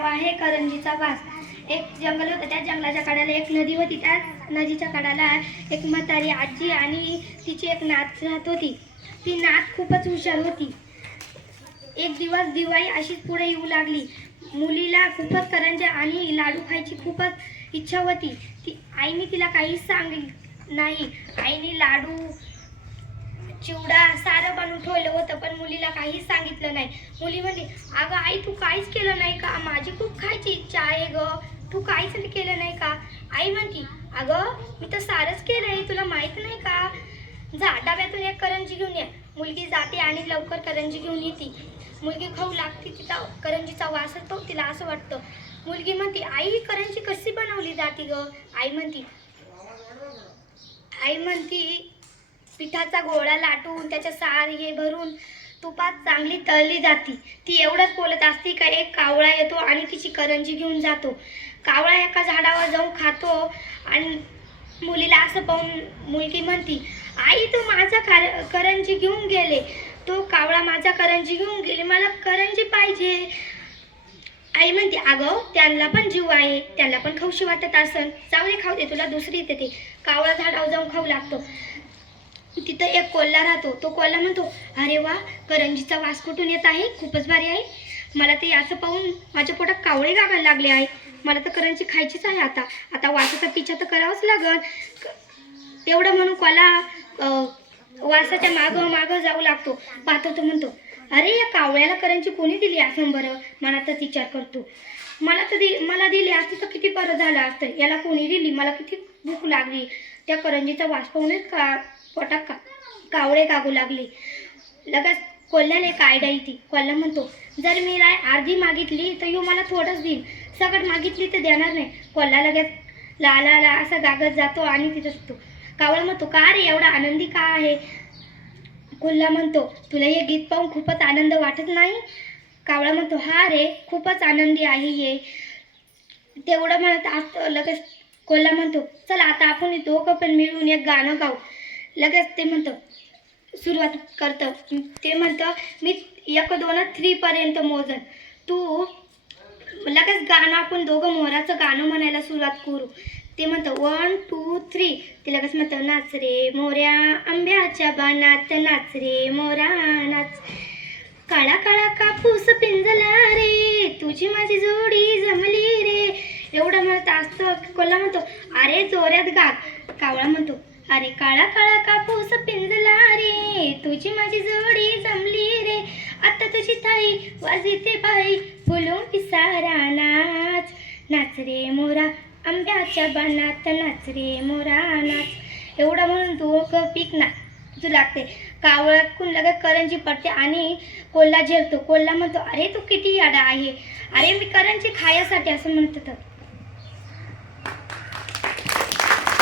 नाव आहे करंजीचा वास. एक जंगल होतं त्या जंगलाच्या कड्याला एक नदी होती. त्या नदीच्या कड्याला एक म्हातारी आजी आणि तिची एक नात राहत होती. ती नात खूपच हुशार होती. एक दिवस दिवाळी अशीच पुढे येऊ लागली. मुलीला खूपच करंजी आणि लाडू खायची खूपच इच्छा होती. ती आईने तिला काहीच सांगली नाही. आईने लाडू चिवडा सारं बनवून ठेवलं होतं पण मुलीला काहीच सांगितलं नाही. मुली म्हणली अगं आई तू काहीच केलं नाही का? माझी खूप खायची इच्छा आहे ग. तू काहीच केलं नाही का? आई म्हणती अगं मी तर सारंच केलं आहे तुला माहीत नाही का? जा डब्यातून एक करंजी घेऊन ये. मुलगी जाते आणि लवकर करंजी घेऊन येते. मुलगी खाऊ लागते तिचा करंजीचा वास येतो तिला असं वाटतं. मुलगी म्हणते आई ही करंजी कशी बनवली जाते ग? आई म्हणती आई म्हणती पिठाचा गोळा लाटून त्याच्या सार हे भरून तुपात चांगली तळली जाती. ती एवढंच बोलत असती का एक कावळा येतो आणि तिची करंजी घेऊन जातो. कावळा एका झाडावर जाऊन खातो आणि मुलीला असं पाहून मुलगी म्हणती आई तू माझा कार करंजी घेऊन गेले. तो कावळा माझा करंजी घेऊन गेले. मला करंजी पाहिजे. आई म्हणते अगं त्यांना पण जीव आहे. त्यांना पण खाऊशी वाटत असन. चांगली खाऊ दे. तुला दुसरी येते ते. कावळा झाडावर जाऊन खाऊ लागतो. तिथं एक कोल्हा राहतो. तो कोल्हा म्हणतो अरे वा करंजीचा वास कुठून येत आहे? खूपच भारी आहे. मला ते असं पाहून माझ्या पोटात कावळे गागायला लागले आहे मला तर करंजी खायचीच आहे आता. आता वासाचा पिछा तर करावाच लागल. तेवढं एवढं म्हणून कोल्हा वासाच्या मागं मागं जाऊ लागतो. पाहतो तो म्हणतो अरे या कावळ्याला करंजी कोणी दिली असं बरं? मला तर विचार करतो. मला तर दि मला दिली असती तर किती बरं झालं असतं. याला कोणी दिली? मला किती भूक लागली. त्या करंजीचा वास पाहूनच का पोटात का कावळे कागू लागले. लगेच कोल्ह्याला एक आयडिया येते. कोल्हा म्हणतो जर मी राय अर्धी मागितली तर यो मला थोडंच देईल सगळं मागितली तर देणार नाही. कोल्हा लगेच ला ला ला असा गागत जातो आणि तिथं सुटतो. कावळा म्हणतो का रे एवढा आनंदी का आहे? कोल्हा म्हणतो तुला हे गीत पाहून खूपच आनंद वाटत नाही? कावळा म्हणतो हा रे खूपच आनंदी आहे ये. तेवढं म्हणत असतं लगेच कोल्हा म्हणतो चल आता आपण दोघं पण मिळून एक गाणं गाऊ. लगेच ते म्हणतं सुरुवात करतं. ते म्हणतं मी एक दोन थ्रीपर्यंत मोजन. तू लगेच गाणं आपण दोघं मोराचं गाणं म्हणायला सुरुवात करू. ते म्हणतं वन टू थ्री ते लगेच म्हणतं नाच रे मोऱ्या आंब्याच्या बाणात नाच रे मोरा नाच. काळा काळा कापूस पिंजला रे तुझी माझी जोडी जमली रे. एवढं म्हणत असतं कोल्हा म्हणतो अरे जोऱ्यात गा कावळा म्हणतो अरे काळा काळा कापूस पिंजला रे. तुझी माझी जोडी जमली रे. आता तुझी थाळी वाजते बाई. फुलून पिसारा नाच. नाच रे मोरा आंब्याच्या बनात नाच रे मोरा नाच. एवढं म्हणून तू ग पीक ना तू लागते. कावळ्याकून लगेच करंजी पडते आणि कोल्हा झेलतो. कोल्हा म्हणतो अरे तू किती याडा आहे. अरे मी करंजी खायासाठी असं म्हणतो तर